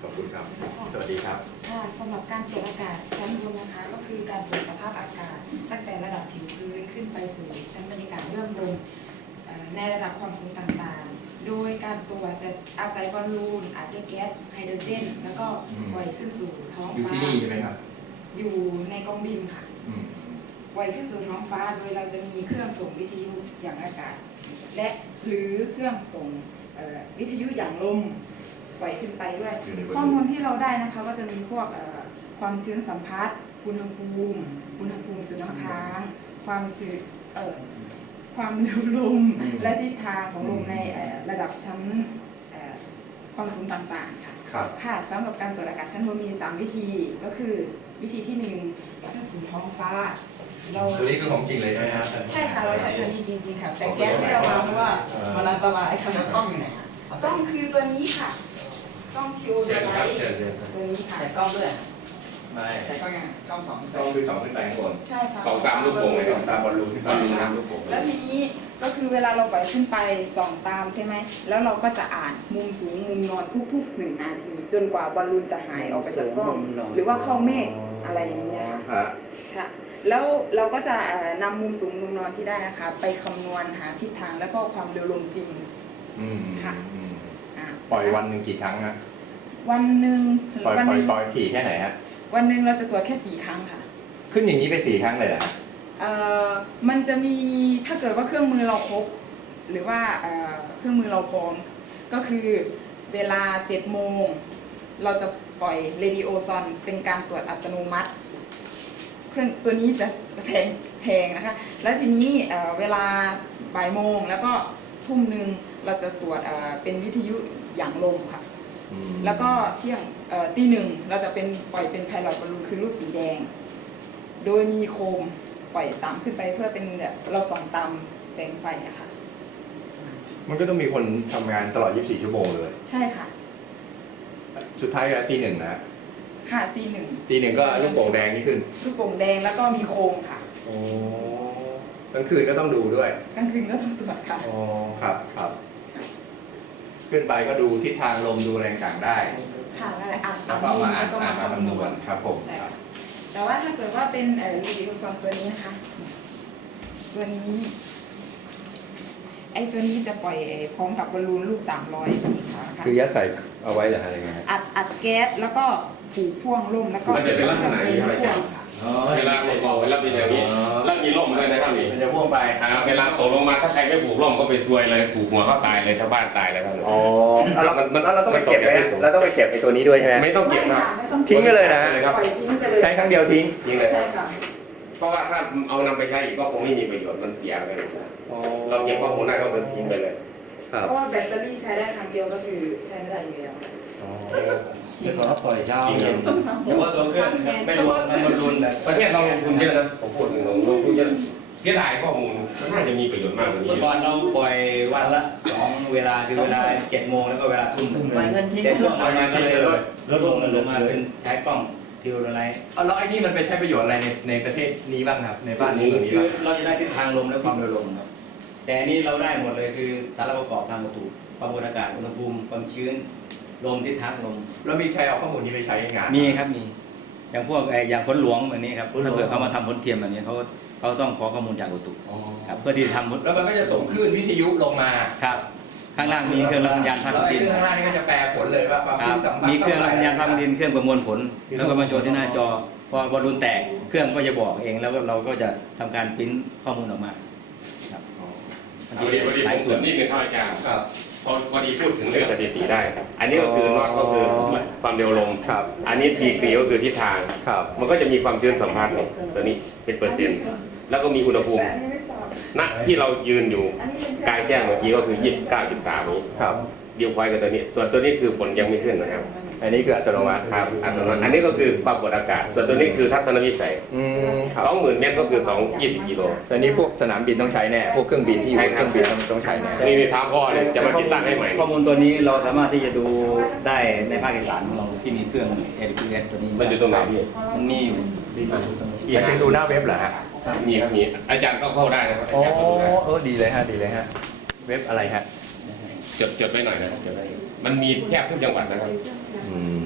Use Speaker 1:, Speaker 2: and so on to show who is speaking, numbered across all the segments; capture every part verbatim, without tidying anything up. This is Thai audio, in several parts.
Speaker 1: ขอบคุณครับสวัสดีครับ
Speaker 2: ค่ะสำหรับการตรวจอากาศชั้นบนนะคะก็คือการตรวจสภาพอากาศตั้งแต่ระดับผิวพื้นขึ้นไปสู่ชั้นบรรยากาศเบื้องบนในระดับความสูงต่างๆโดยการตรวจจะอาศัยบอลลูนอัดด้วยแก๊สไฮโดรเจนแล้วก็ปล่อยขึ้นสู่ท้องฟ้า
Speaker 1: อยู่ที่นี่ใช่ไหมครับ
Speaker 2: อยู่ในกองบินค่ะปล่อยขึ้นสู่ท้องฟ้าโดยเราจะมีเครื่องส่งวิทยุอย่างอากาศและหรือเครื่องส่งวิทยุอย่างลมปล่อยขึ้นไปด้วยข้อมูลที่เราได้นะคะก็จะมีพวกความชื้นสัมผัสอุณหภูมิอุณหภูมิจุดน้ำค้างความชื้นความเร็วลมและทิศทางของลมในระดับชั้นความสูงต่างๆค่ะค่ะสำหรับการตรวจอากาศชั้นบนมีสามวิธีก็คือวิธีที่หนึ่งขึ้นสู่ท้องฟ้า
Speaker 1: เราตัวนี้คือของจริงเลยใช่ไหมครับ
Speaker 2: ใช่ค่ะเราใช้ตัวนี้จริงๆค่ะแต่แก๊สไม่ได้เอามาเพราะว่ามันอันตรายค่ะกล้องอยู่ไหนคะกล้องคือตัวนี้ค่ะกล้องทิวเดอร์ไลท์ตัวนี้ค่ะแต่กล้องด้วย
Speaker 1: ไม่
Speaker 2: แต่กล้องยังกล้องสอง
Speaker 1: กล้องคือสองขึ้นไปข้างบน
Speaker 2: ใช่ค่ะ
Speaker 1: สองตามลูกโป่งเลยสองตามบอลลูนขึ้นไปบอลลูนน้ำลูกโป่ง
Speaker 2: แล้วทีนี้ก็คือเวลาเราปล่อยขึ้นไปส่องตามใช่ไหมแล้วเราก็จะอ่านมุมสูงมุมนอนทุกๆหนึ่งนาทีจนกว่าบอลลูนจะหายออกไปจากกล้องหรือว่าเข้าเมฆอะไรอย่างนี้ค่ะใช่แล้วเราก็จะนำมุมสูงมุมนอนที่ได้นะคะไปคำนวณหาทิศทางแล้วก็ความเร็วลมจริงค่ะ
Speaker 1: ปล่อยวันหนึ่งกี่ครั้งนะ
Speaker 2: วันหนึ่ง
Speaker 1: ปล่อยปล่อยปล่อยถี่แค่ไหนฮะ
Speaker 2: วันหนึ่งเราจะตรวจแค่สี่ครั้งค่ะ
Speaker 1: ขึ้นอย่างนี้ไปสี่ครั้งเลยเหรอ
Speaker 2: เอ่อมันจะมีถ้าเกิดว่าเครื่องมือเราครบหรือว่าเอ่อเครื่องมือเราพร้อมก็คือเวลาเจ็ดโมงเราจะปล่อยเรดิโอซอนเป็นการตรวจอัตโนมัติเครื่องตัวนี้จะแพงแพงนะคะแล้วทีนี้เอ่อเวลาบ่ายโมงแล้วก็ทุ่มหนึ่งเราจะตรวจเอ่อเป็นวิทยุอย่างลมค่ะแล้วก็เที่ยงตีหนึ่งเราจะเป็นปล่อยเป็นไพลอตบอลลูนคือลูกสีแดงโดยมีโคมปล่อยตามขึ้นไปเพื่อเป็นแบบเราส่องตามแสงไฟอะค่ะ
Speaker 1: มันก็ต้องมีคนทำงานตลอดยี่สิบสี่ชั่วโมงเลย
Speaker 2: ใช่ค่ะ
Speaker 1: สุดท้ายก็ตีหนึ่งนะ
Speaker 2: ค่ะตีหนึ่ง
Speaker 1: ตีหนึ่งก็ลูกโป่งแดงนี่ขึ้น
Speaker 2: ลูกโป่งแดงแล้วก็มีโคมค่ะ
Speaker 1: โอ้กลางคืนก็ต้องดูด้วย
Speaker 2: กลางคืนก็ต้องตรวจค่ะ
Speaker 1: อ๋อครับครับขึ้นไปก็ดูทิศทางลมดูแรงต่างได้
Speaker 2: ค่ะอะไรอ่าน
Speaker 1: แล้วก็มาอ่านมาคำนวณครับผม
Speaker 2: แต่ว่าถ้าเกิดว่าเป็นเอ่อรีดิโอซอนตัวนี้นะคะตัวนี้ไอ้ตัวนี้จะปล่อยพร้อมกับบอลลูนลูกสามร้อยสีขาวค่ะ
Speaker 1: คือยัดใส่เอาไว้เหรออะไรเงี้ย
Speaker 2: อัดอัดแก๊สแล้วก็ผูกพ่วงล่มแล้วก็
Speaker 3: มันจะเป็นลักษณะนี้ใช่ไหมจ๊ะเวลาเราบอกไว้แล้วเป็นอย่างนี้แล้วมีร่มด้วยนะครับนี่
Speaker 1: มันจะพ่วงไป
Speaker 3: เวลาตกลงมาถ้าใครไม่ผูกร่มก็ไปซวยเลยผูกหัวเขาตายเลยชาวบ้านตายเลยครับ
Speaker 1: อ๋อเรามันเราต้องไปเก็บเราต้องไปเก็บไอ้ตัวนี้ด้วยใช่ไหม
Speaker 3: ไม่ต้องเก็บนะ
Speaker 1: ทิ้งไปเลยนะใช้ครั้งเดียวทิ้ง
Speaker 3: ทิ้งเลยเพราะว่าถ้าเอานำไปใช้อีกก็คงไม่มีประโยชน์มันเสียไปเลยเราเก็บข้อมูลได้ก็ทิ้งไปเลย
Speaker 2: เพราะว่าแบตเตอรี่ใช้ได้ครั้งเดียวก็คือใช้ไม่ได้อยู่แล้ว
Speaker 4: ที่เขาปล่อยเช้าเย็น
Speaker 5: เฉพาะตัวเครื่องไม่รวมเงินลงทุนแบบ
Speaker 3: ประเทศเราลงทุนเยอะนะผมพูดถึงลงทุนเยอะเสียดายข้อมูลมันน่าจะมีประโยชน์มากกว่านี้
Speaker 5: เมื่อก่อนเราปล่อยวันละสองเวลาคือเวลาเจ็ดโมงแล้วก็เวลาทุ่มหนึ่งแต่ช่วงหลังมาก็เลยลดลดลงลงมาเป็นใช้กล้องทิวอะไร
Speaker 1: เอาแล้วไอ้นี่มันไปใช้ประโยชน์อะไรในในประเทศนี้บ้างครับในบ้านนี้ตรงนี้
Speaker 5: คือเราจะได้ทิศทางลมและความเร็วลมครับแต่นี่เราได้หมดเลยคือสารประกอบทางวัตถุความกดอากาศอุณหภูมิความชื้นลมทิศทางลม
Speaker 1: แล้วมีใครเอาข้อมูลนี้ไปใช้งาน
Speaker 5: มีครับมีอย่างพวกอย่างฝนหลวงแบบนี้ครับถ้าเกิดเขามาทำฝนเทียมแบบนี้เขาเขาต้องขอข้อมูลจากอุตุครับเพื่อที่จะทำ
Speaker 1: แล้วมันก็จะส่งคลื่นวิทยุลงมา
Speaker 5: ครับข้างล่างมีเครื่องรับสัญญาณภาคดิน
Speaker 1: ข้างล่างนี่ก็จะแปลผลเลยว่าความชื้นสัมผัส
Speaker 5: มีเครื่องรับสัญญาณภาคดินเครื่องประมวลผลแล้วก็มาโชว์ที่หน้าจอพอบอลลูนแตกเครื่องก็จะบอกเองแล้วเราก็จะทำการพิมพ์ข้อมูลออกมา
Speaker 3: ครับพอดีพอดีส่วนนี้เป็นข้ออาจารย์ครับพอพอดีพูดถึงเรื่องสถิติได้อันนี้ก็คือนอตก็คือความเร็วลมครับอันนี้ดีกรีก็คือทิศทางครับมันก็จะมีความชื้นสัมผัสตัวนี้เป็นเปอร์เซ็นต์แล้วก็มีอุณหภูมิณที่เรายืนอยู่กายแจ้งเมื่อกี้ก็คือ ยี่สิบเก้าจุดสาม นี้ครับดีไว้กับตัวนี้ส่วนตัวนี้คือฝนยังไม่ขึ้นนะครับ
Speaker 1: อันนี้คืออัตโนมัติ
Speaker 3: ครับอัตโนมัติอันนี้ก็คือความกดอากาศส่วนตัวนี้คือทัศนวิสัยสองหมื่นเมตรก็คือสองยี่สิบกิโล
Speaker 1: ตอนนี้พวกสนามบินต้องใช้แน่พวกเครื่องบินที่อยู่เครื่องบินต้องใช้แน่
Speaker 3: นี่มีท้าพ่อเลยจะมาติดตั้งให้ใหม่
Speaker 5: ข้อมูลตัวนี้เราสามารถที่จะดูได้ในภาคอีสานของเราที่มีเครื่อง เอ ดี พี เอส ตัวนี้
Speaker 3: มันอยู่ตรงไหนพี่
Speaker 5: มันมีอยู่
Speaker 1: มันจะดูหน้าเว็บเหรอฮะ
Speaker 3: มีครับมีอาจารย์ก็เข้าได้นะครับ
Speaker 1: อ๋อเออดีเลยฮะดีเลยฮะเว็บอะไรฮะ
Speaker 3: จดจดไว้หน่อยนะจดไว้มันมีแทบทุกจังหวัดนะครับ
Speaker 1: อืม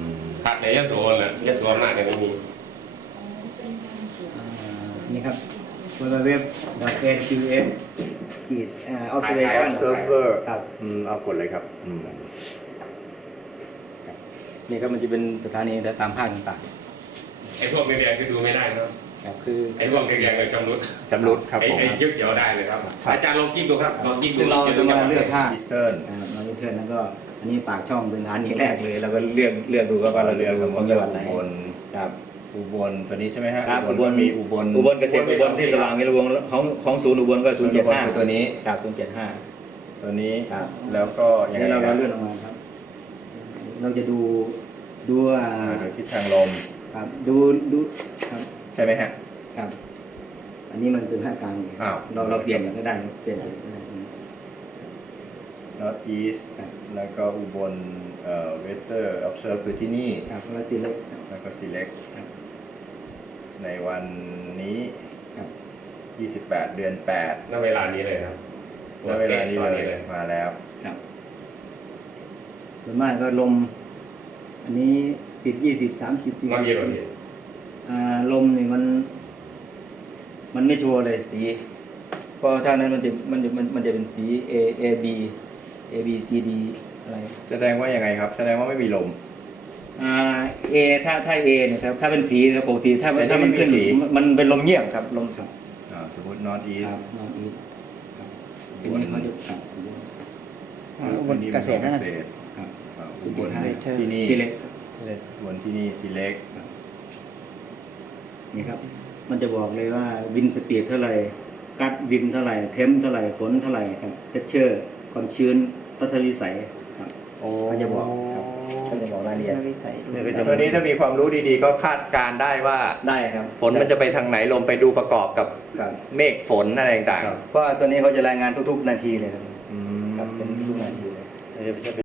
Speaker 3: ถ้าในยโสน่ะยโสอำนาจเนี่ยไม่มี
Speaker 5: นี่ครับเว็บ .nqf ขีด observation
Speaker 1: server
Speaker 5: ครับ
Speaker 1: อืมเอากดเลยครับอืม
Speaker 5: นี่ครับมันจะเป็นสถานีตามภาคต่าง
Speaker 3: ไอ้พวกแดงๆคือดูไม่ได้นะครับ
Speaker 5: ๆครับคือ
Speaker 3: ไอ้พวกแดงๆเลยจำรุด
Speaker 1: จำรุดครับ
Speaker 3: ไอ้
Speaker 1: ผม
Speaker 3: ไอ้เขียวเขียวๆได้เลยครับ อาจารย์ลองกิ๊กดูครับลองกิ๊กดู
Speaker 5: ซึ่งเราจะมาเลือกท่า
Speaker 1: ดิเทิร์น
Speaker 5: นะครับเราเลือกแล้วก็อันนี้ปากช่องเป็นสถานีแรกเลยเราก็เลือกเลือกดูครับว่าเรา
Speaker 1: เรียก
Speaker 5: ดู
Speaker 1: คำ
Speaker 5: ขอ
Speaker 1: ว่าง
Speaker 5: จังหวัดไหน
Speaker 1: อุบล
Speaker 5: ครับ
Speaker 1: อุบลตัวนี้ใช่ไหมฮะ
Speaker 5: ครับ
Speaker 1: อุบลมีอุบล
Speaker 5: อุบลเกษตรอุบลที่สว่างวิรวงศ์ของของศูนย์อุบลก็
Speaker 1: ศู
Speaker 5: ศู
Speaker 1: น
Speaker 5: น
Speaker 1: ย์
Speaker 5: ย์
Speaker 1: เจ็
Speaker 5: เจ็
Speaker 1: ด
Speaker 5: ด
Speaker 1: ห้า
Speaker 5: ห้า
Speaker 1: คือตัวนี้
Speaker 5: ครับศูนย์เจ็ดห้า
Speaker 1: ตัวนี้
Speaker 5: ครับ
Speaker 1: แล้วก็ยังไง
Speaker 5: นี่เรา
Speaker 1: ค
Speaker 5: เรา
Speaker 1: รับ
Speaker 5: เลื่อนลงมาครับ เราจะดูดูว่า
Speaker 1: โดยทิศทางลม
Speaker 5: ครับดูดูครับ
Speaker 1: ใช่ไหมฮะ
Speaker 5: ครับ อันนี้มันเป็นภาคกลางอยู่
Speaker 1: อ้าว
Speaker 5: เราเราเปลี่ยนก็ได้เปลี่ยนอะไรก็ได้
Speaker 1: north east
Speaker 5: ครับ
Speaker 1: แล้วก็อุบลเอ่อ weather observe คือที่นี่
Speaker 5: ครับแล้วก็ select
Speaker 1: แล้วก็ select
Speaker 5: ครับ
Speaker 1: ในวันนี้
Speaker 5: ครับ
Speaker 1: ยี่สิบแปด เดือนแปด
Speaker 3: ณเวลานี้เลยครับ
Speaker 1: ณเวลานี้เลยมาแล้ว
Speaker 5: ครับส่วนมากก็ลม อันนี้สิบยี่สิบสามสิบสี่
Speaker 3: มัน
Speaker 5: สิ
Speaker 3: เยอะ
Speaker 5: บ
Speaker 3: เลย
Speaker 5: อ่าลมนี่มัน มันไม่ชัวร์เลยสีเพราะถ้านั้นมันจะมันจะมันมันจะเป็นสี A A B A B C D อะไร
Speaker 1: แสดงว่ายังไงครับ แสดงว่าไม่มีลม
Speaker 5: อ่า A ถ้าถ้า A เนี่ยครับถ้าเป็นสีครับปกติถ้า
Speaker 1: แต่นี่
Speaker 5: ถ้ามันขึ้น
Speaker 1: ไม่มีสี
Speaker 5: มันมันเป็นลมเงียบครับลมครับ
Speaker 1: อ่าสมมติ north east
Speaker 5: ครับนอนอีกครับทีนี้เขาจะครับ
Speaker 4: อุบลเกษตรนั่น
Speaker 1: เก
Speaker 4: น่ะ
Speaker 1: ษตร
Speaker 5: ครับ
Speaker 1: อ่าอุบล
Speaker 4: Weather
Speaker 1: ที่นี่
Speaker 5: ทีเล็กทีเล็ก
Speaker 1: อุบลที่นี่ select
Speaker 5: นี่ครับ มันจะบอกเลยว่าวินสปีดเท่าไหร่กัดวินเท่าไหร่เทมเท่าไหร่ฝนเท่าไหร่ครับเพชเชอร์ความชื้นตัทวิสัยครับ เขาจะบอกครับเขาจะบอกรายละเอียด
Speaker 4: วิสัย
Speaker 1: ตัวนี้ถ้ามีความรู้ดีๆ ก็คาดการณ์ได้ว่า
Speaker 5: ได้ครับ
Speaker 1: ฝนมันจะไปทางไหนลมไปดูประกอบกับ
Speaker 5: ครับ
Speaker 1: เมฆฝนอะไรต่าง
Speaker 5: เพราะว่าตัวนี้เขาจะรายงานทุกๆนาทีเลยครับ
Speaker 1: ๆอื
Speaker 5: ครับเป็น
Speaker 1: ม
Speaker 5: ทุกๆนาทีเลย